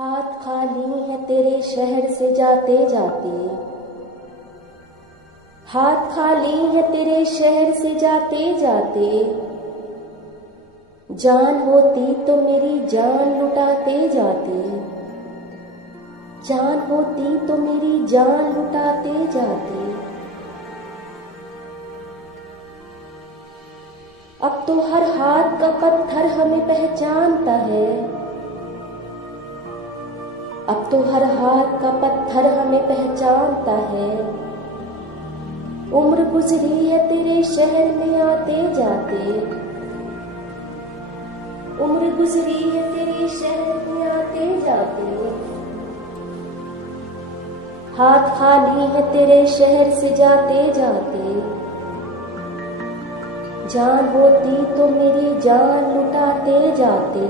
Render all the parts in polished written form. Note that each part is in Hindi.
हाथ खाली है तेरे शहर से जाते जाते, हाथ खाली है तेरे शहर से जाते जाते। जान होती तो मेरी जान लुटाते जाते, जान होती तो मेरी जान लुटाते जाते। अब तो हर हाथ का पत्थर हमें पहचानता है, अब तो हर हाथ का पत्थर हमें पहचानता है। उम्र गुजरी है तेरे शहर में आते जाते, उम्र गुजरी है तेरे शहर में आते जाते। हाथ खाली है तेरे शहर से जाते जाते। जान होती तो मेरी जान लुटाते जाते।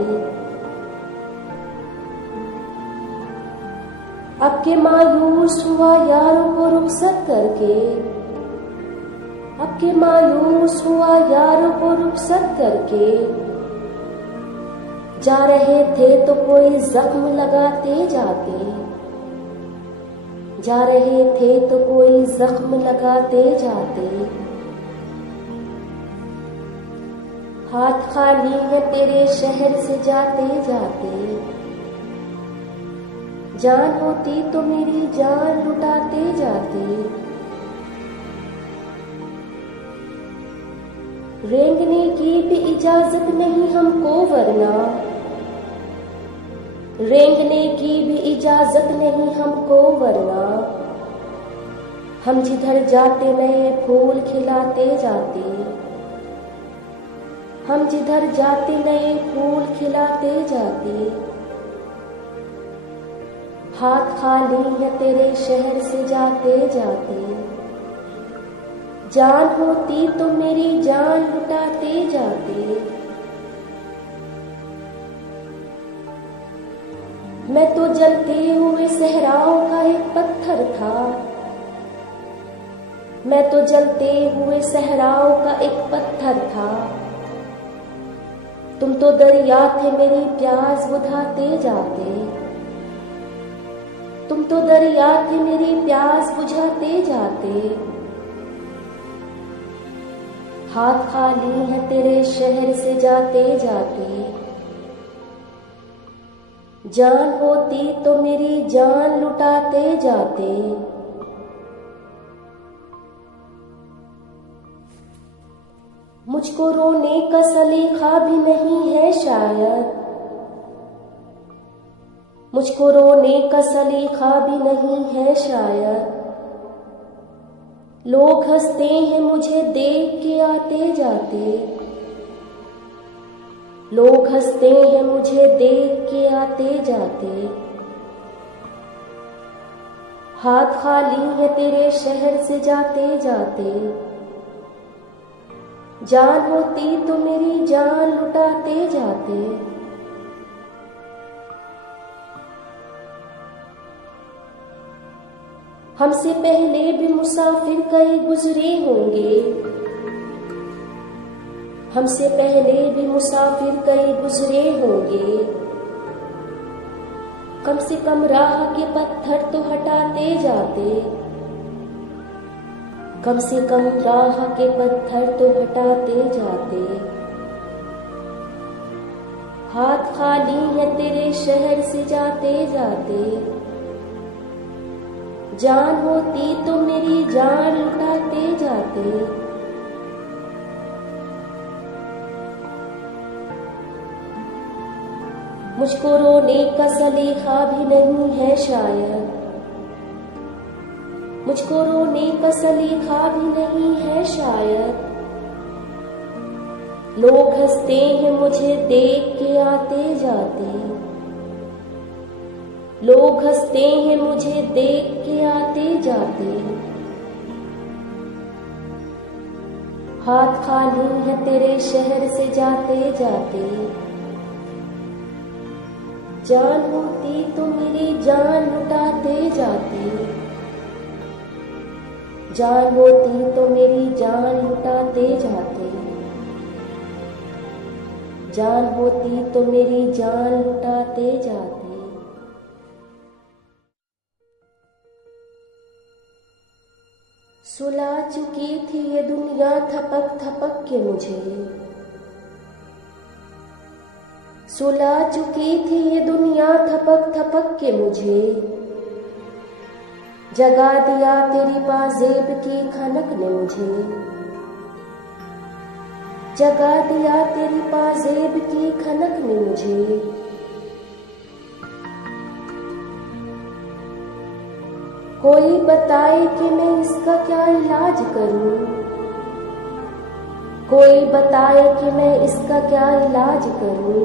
अब के मायूस हुआ यारों को रुखसत करके, अब के मायूस हुआ यारों को रुखसत करके। जा रहे थे तो कोई जख्म लगाते जाते, जा रहे थे तो कोई जख्म लगाते जाते। हाथ खाली है तेरे शहर से जाते जाते। जान होती तो मेरी जान लुटाते जाते। रेंगने की भी इजाजत नहीं हमको वरना, रेंगने की भी इजाजत नहीं हमको वरना। हम जिधर जाते नए फूल खिलाते जाते, हम जिधर जाते नए फूल खिलाते जाते। हाथ खाली है तेरे शहर से जाते जाते। जान होती तो मेरी जान लुटाते जाते। मैं तो जलते हुए सहराओं का एक पत्थर था, मैं तो जलते हुए सहराओं का एक पत्थर था। तुम तो दरिया थे मेरी प्यास बुझाते जाते, तुम तो दरिया थे मेरी प्यास बुझाते जाते। हाथ खाली है तेरे शहर से जाते जाते। जान होती तो मेरी जान लुटाते जाते। मुझको रोने का सलीका भी नहीं है शायद, मुझको रोने का सलीका भी नहीं है शायद। लोग हंसते हैं मुझे देख के आते जाते, लोग हंसते हैं मुझे देख के आते जाते। हाथ खाली है तेरे शहर से जाते जाते। जान होती तो मेरी जान लुटाते जाते। हमसे पहले भी मुसाफिर कई गुजरे होंगे, हमसे पहले भी मुसाफिर कई गुजरे होंगे। कम से कम राह के पत्थर तो हटाते जाते, कम से कम राह के पत्थर तो हटाते जाते। हाथ खाली है तेरे शहर से जाते जाते। जान होती तो मेरी जान लुटाते जाते। मुझको रोने का सलीका भी नहीं है शायद, मुझको रोने का सलीका भी नहीं है शायद। लोग हंसते हैं मुझे देख के आते जाते, लोग हंसते हैं मुझे देख के आते जाते। हाथ खाली है तेरे शहर से जाते जाते। जान होती तो मेरी जान लुटाते जाते, जान होती तो मेरी जान लुटाते जाते। जान होती तो मेरी जान लुटाते जाते। सुला चुकी थी ये दुनिया थपक थपक के मुझे, सुला चुकी थी ये दुनिया थपक थपक के मुझे, जगा दिया तेरी पाजेब की खनक ने मुझे, जगा दिया तेरी पाजेब की खनक ने मुझे। कोई बताए कि मैं इसका क्या इलाज करूं, कोई बताए कि मैं इसका क्या इलाज करूं।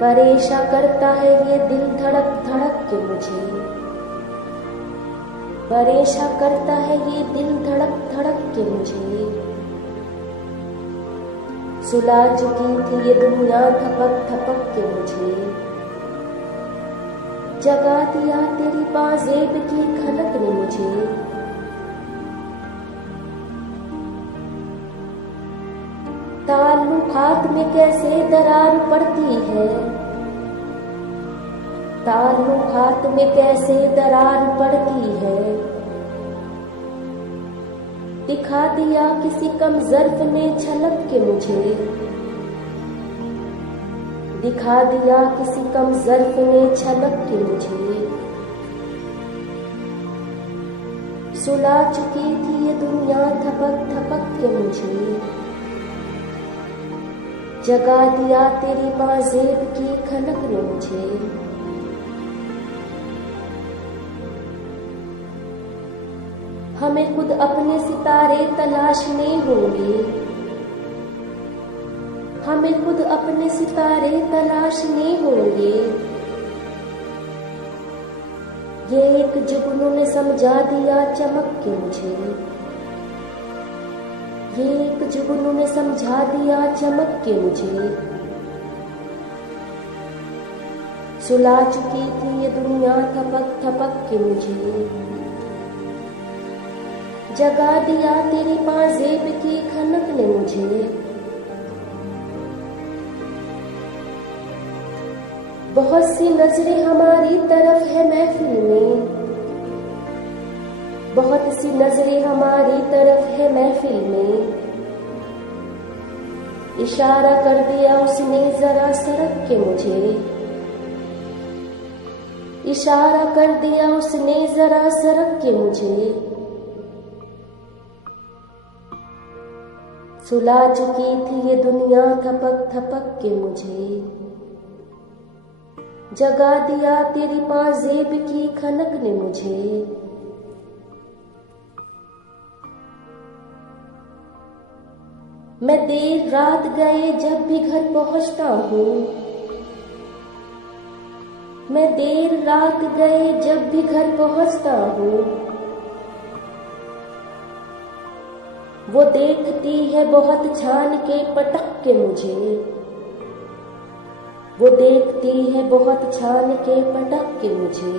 परेशान करता है ये दिल धड़क धड़क के मुझे, परेशान करता है ये दिल धड़क धड़क के मुझे। सुला चुकी थी ये दुनिया थपक थपक के मुझे, जगा दिया तेरी पाजेब की खनक ने मुझे। ताल्लुकात में कैसे दरार पड़ती है, ताल्लुकात में कैसे दरार पड़ती है। दिखा दिया किसी कम ज़र्फ ने छलक के मुझे, दिखा दिया किसी कम ज़र्फ ने छलक के मुझे। सुला चुकी थी ये दुनिया थपक थपक के मुझे, जगा दिया तेरी पाजेब की खनक ने मुझे। हमें खुद अपने सितारे तलाशने होंगे, हमें खुद अपने सितारे तलाशने होंगे। ये एक जुगनू ने समझा दिया चमक के मुझे, ये एक जुगनू ने समझा दिया चमक के मुझे। सुला चुकी थी ये दुनिया थपक थपक के मुझे, जगा दिया तेरी पाजेब की खनक ने मुझे। बहुत सी नजरें हमारी तरफ है महफिल में, बहुत सी नजरें हमारी तरफ है महफिल में। इशारा कर दिया उसने जरा सरक के मुझे, इशारा कर दिया उसने जरा सरक के मुझे। सुला चुकी थी ये दुनिया थपक थपक के मुझे, जगा दिया तेरी पाजेब की खनक ने मुझे। मैं देर रात गए जब भी घर पहुंचता हूँ, मैं देर रात गए जब भी घर पहुंचता हूँ। वो देखती है बहुत छान के पटक के मुझे, वो देखती है बहुत छान के पटक के मुझे।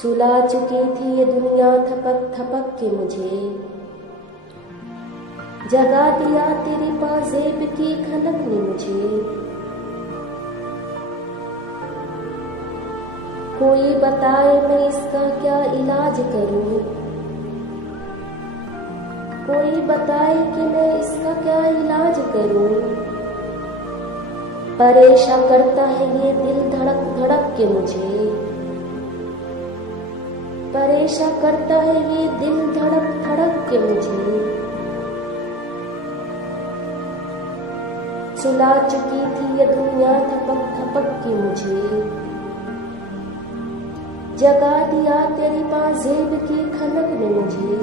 सुला चुकी थी ये दुनिया थपक थपक के मुझे, जगा दिया तेरी पाजेब की खनक ने मुझे। कोई बताए मैं इसका क्या इलाज करूं, कोई बताए कि मैं इसका क्या इलाज करूं। परेशान करता है ये दिल धड़क धड़क के मुझे, परेशान करता है ये दिल धड़क धड़क के मुझे। सुला चुकी थी ये दुनिया थपक थपक के मुझे, जगा दिया तेरी पाजेब की खनक ने मुझे,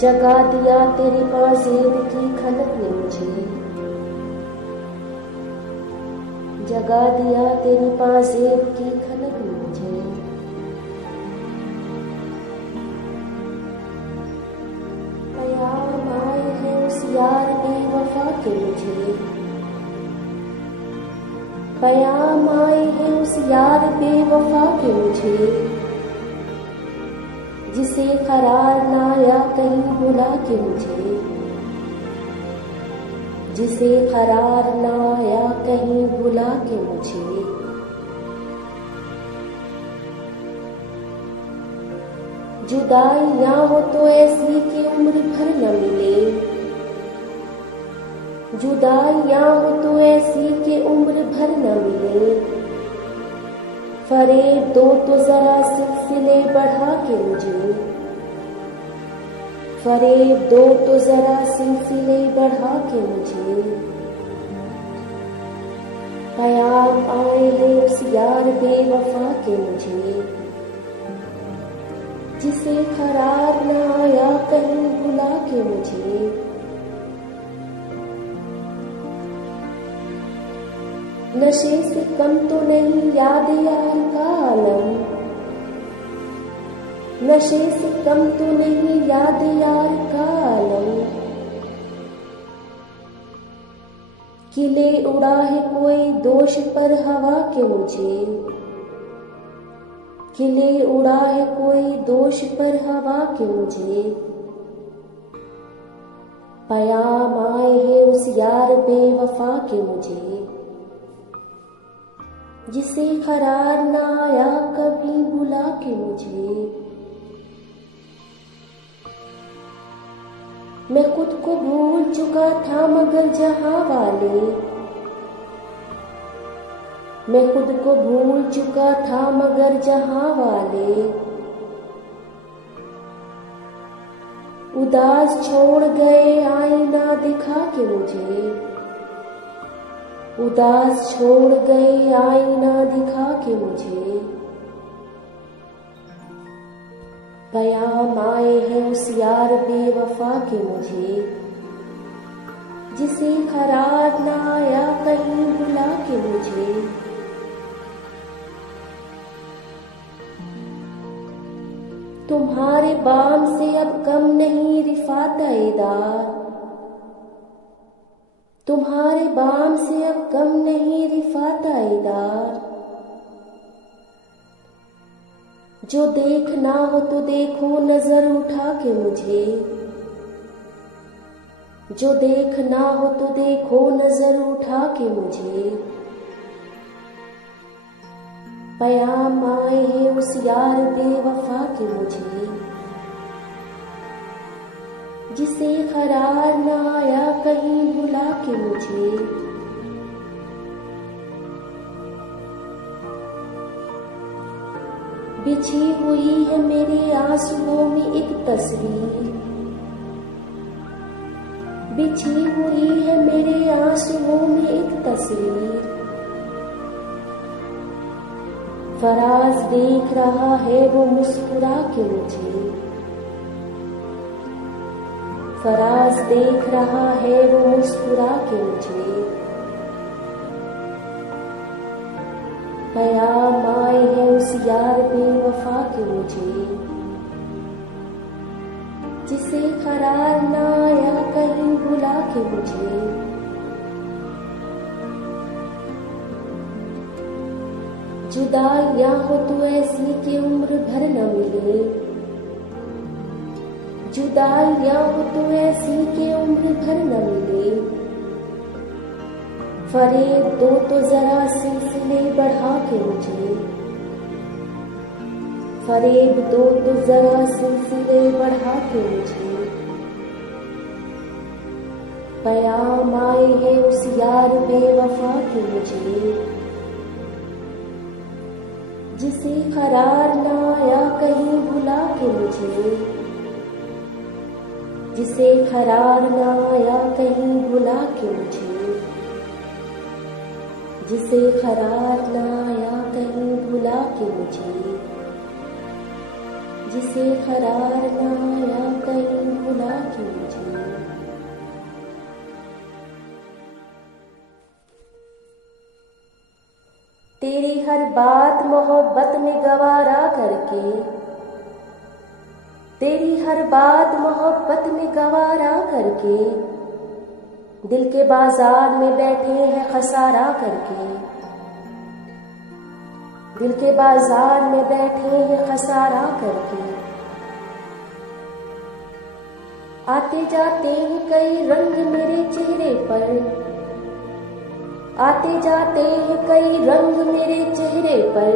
जगा दिया तेरी पाजेब की खनक ने मुझे, जगा दिया तेरी पाजेब की खनक ने मुझे। प्याम आए हैं उस यार बेवफा के मुझे, प्याम आए हैं उस यार बेवफा के मुझे, जिसे करार ना आया कहीं बुला के मुझे, जिसे करार ना आया कहीं बुला के मुझे। जुदाइयाँ हो तो ऐसी कि उम्र भर न मिले, जुदाइयाँ हो तो ऐसी कि उम्र भर न मिले। फरेब दो तो जरा सिलसिले बढ़ा के मुझे, फरेब दो तो जरा सिलसिले बढ़ा के मुझे। पयाम आए हैं उस यार बेवफा के मुझे, जिसे करार न आया कहीं बुला के मुझे। नशे से कम तो नहीं याद यार का आलम, नशे से कम तो नहीं याद यार का आलम। किले उड़ा है कोई दोष पर हवा के मुझे, किले उड़ा है कोई दोष पर हवा के मुझे। पयाम आए हैं उस यार बेवफा के मुझे, जिसे करार न आया कभी बुला के मुझे। मैं खुद को भूल चुका था मगर जहां वाले, मैं खुद को भूल चुका था मगर जहां वाले। उदास छोड़ गए आईना दिखा के मुझे, उदास छोड़ गए आईना दिखा के मुझे। पयाम आए हैं उस यार बेवफा के मुझे, जिसे करार न आया कहीं बुला के मुझे। तुम्हारे बाम से अब कम नहीं रिफात-ए-दार, तुम्हारे बाम से अब कम नहीं रिफात-ए-दार। जो देखना हो तो देखो नजर उठा के मुझे, जो देखना हो तो देखो नजर उठा के मुझे। पयाम आए हैं उस यार बेवफा के मुझे, जिसे करार न आया कहीं बुला के मुझे। बिछी हुई है मेरे आंसुओं में एक तस्वीर, बिछी हुई है मेरे आंसुओं में एक तस्वीर। फराज देख रहा है वो मुस्कुरा के मुझे, फराज देख रहा है वो मुस्कुरा के मुझे। पयाम आए हैं उस यार बेवफा के मुझे, जिसे करार न आया कहीं बुला के मुझे। जुदाइयाँ हो तो ऐसी कि उम्र भर न मिले, जुदाइयाँ हो तो ऐसी कि उम्र भर न मिले। फरेब दो तो जरा सिलसिले बढ़ा के मुझे, फरेब दो तो जरा सिलसिले बढ़ा के मुझे। पयाम आए हैं उस यार बेवफा के मुझे, जिसे करार न आया कहीं बुला के मुझे, जिसे करार न आया कहीं बुला के मुझे, जिसे करार न आया कहीं बुला के मुझे, जिसे करार न आया कहीं बुला के मुझे। तेरी हर बात मोहब्बत में गवारा करके, तेरी हर बात मोहब्बत में गवारा करके, दिल के बाजार में बैठे हैं खसारा करके, दिल के बाजार में बैठे हैं खसारा करके। आते जाते हैं कई रंग मेरे चेहरे पर, आते जाते हैं कई रंग मेरे चेहरे पर।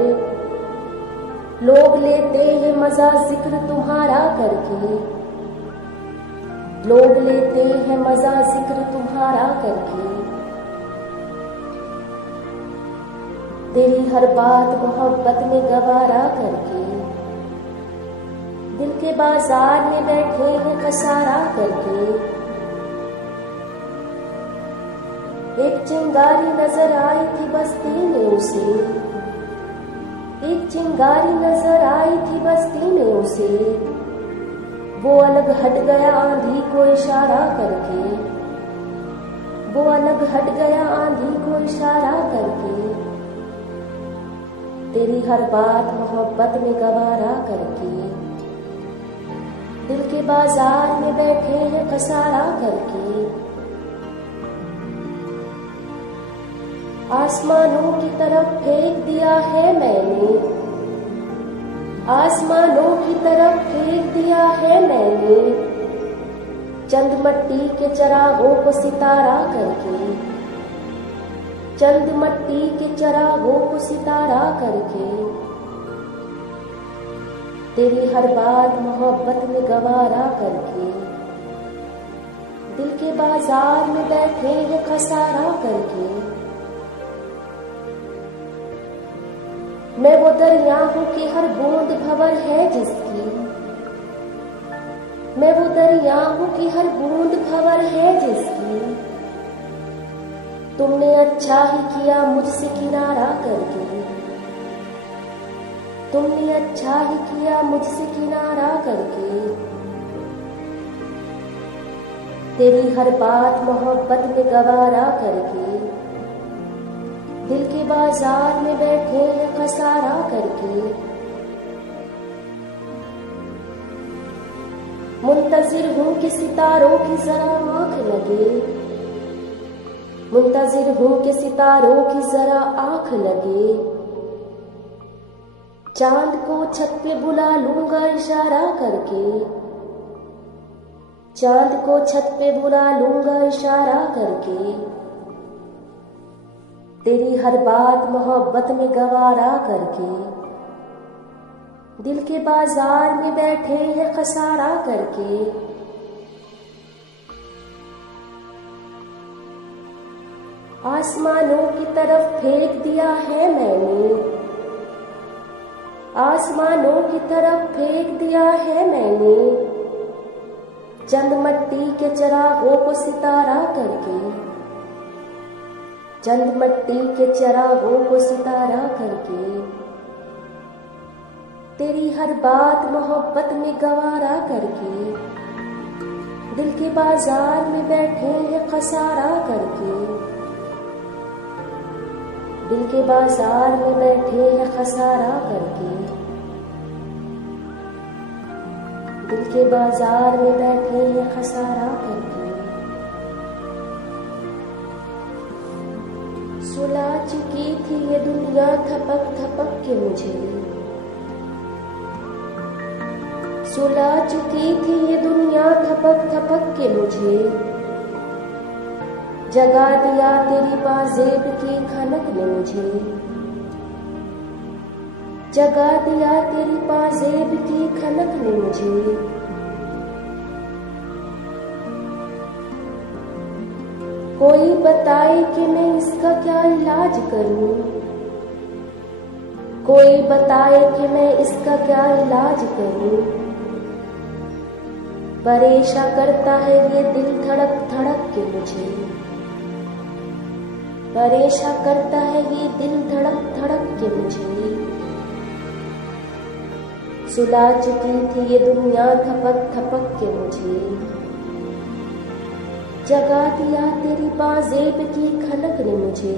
लोग लेते हैं मजा जिक्र तुम्हारा करके, लोग लेते हैं मजा जिक्र तुम्हारा करके। तेरी हर बात मोहब्बत में गवारा करके, दिल के बाजार में बैठे हैं खसारा करके। एक चिंगारी नजर आई थी बस्ती में उसे, एक चिंगारी नजर आई थी बस्ती में उसे। वो अलग हट गया आंधी को इशारा करके, वो अलग हट गया आंधी को इशारा करके। तेरी हर बात मोहब्बत में गवारा करके, दिल के बाजार में बैठे हैं खसारा करके। आसमानों की तरफ फेंक दिया है मैंने, आसमानों की तरफ फेंक दिया है मैंने। चंद मट्टी के चरागों को सितारा करके, चंद मट्टी के चरागों को सितारा करके। तेरी हर बात मोहब्बत में गवारा करके, दिल के बाजार में बैठे हैं खसारा करके। मैं वो दरिया हूँ कि हर बूंद भंवर है जिसकी, मैं वो दरिया हूँ कि हर बूंद भंवर है जिसकी। तुमने अच्छा ही किया मुझसे किनारा करके, तुमने अच्छा ही किया मुझसे किनारा करके। तेरी हर बात मोहब्बत में गवारा करके, दिल के बाजार में बैठे हैं खसारा करके। मुंतजिर हूँ कि सितारों की जरा आंख लगे, मुंतजिर हूँ कि सितारों की जरा आंख लगे। चांद को छत पे बुला लूंगा इशारा करके, चांद को छत पे बुला लूंगा इशारा करके। तेरी हर बात मोहब्बत में गवारा करके, दिल के बाजार में बैठे हैं खसारा करके। आसमानों की तरफ फेंक दिया है मैंने, आसमानों की तरफ फेंक दिया है मैंने। चंद मट्टी के चरागों को सितारा करके, चंद मट्टी के चरागों को सितारा करके। तेरी हर बात मोहब्बत में गवारा करके, दिल के बाजार में बैठे हैं खसारा करके, दिल के बाजार में बैठे हैं खसारा करके, दिल के बाजार में बैठे हैं खसारा करके। सुला चुकी थी ये दुनिया थपक थपक के मुझे, सुला चुकी थी ये दुनिया थपक थपक के मुझे। जगा दिया तेरी बाजेब की खनक ने मुझे, जगा दिया तेरी बाजेब की खनक ने मुझे। कोई बताए कि मैं इसका क्या इलाज करूं, कोई बताए कि मैं इसका क्या इलाज करूं। परेशान करता है ये दिल धड़क धड़क के मुझे, परेशान करता है ये दिल धड़क धड़क के मुझे। सुला चुकी थी ये दुनिया थपक थपक के मुझे, जगा दिया तेरी बाजेब की खनक ने मुझे।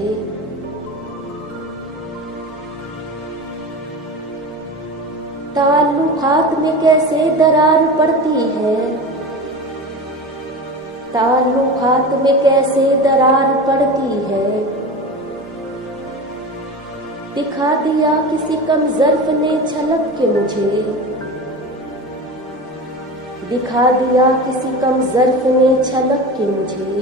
ताल्लुकात में कैसे दरार पड़ती है, ताल्लुकात में कैसे दरार पड़ती है। दिखा दिया किसी कम ज़र्फ़ ने छलक के मुझे, दिखा दिया किसी कम ज़र्फ़ ने छलक के मुझे।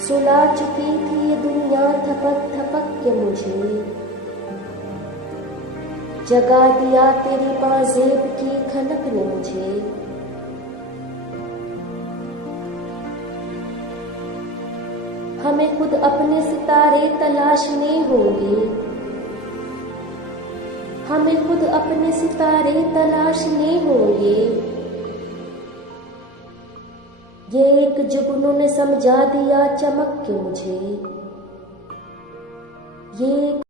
सुला चुकी थी ये दुनिया थपक थपक के मुझे, जगा दिया तेरी बाजेब की खनक ने मुझे। हमें खुद अपने सितारे तलाशने होंगे, हमें खुद अपने सितारे तलाशने होंगे। ये एक जुगनू ने समझा दिया चमक के मुझे, ये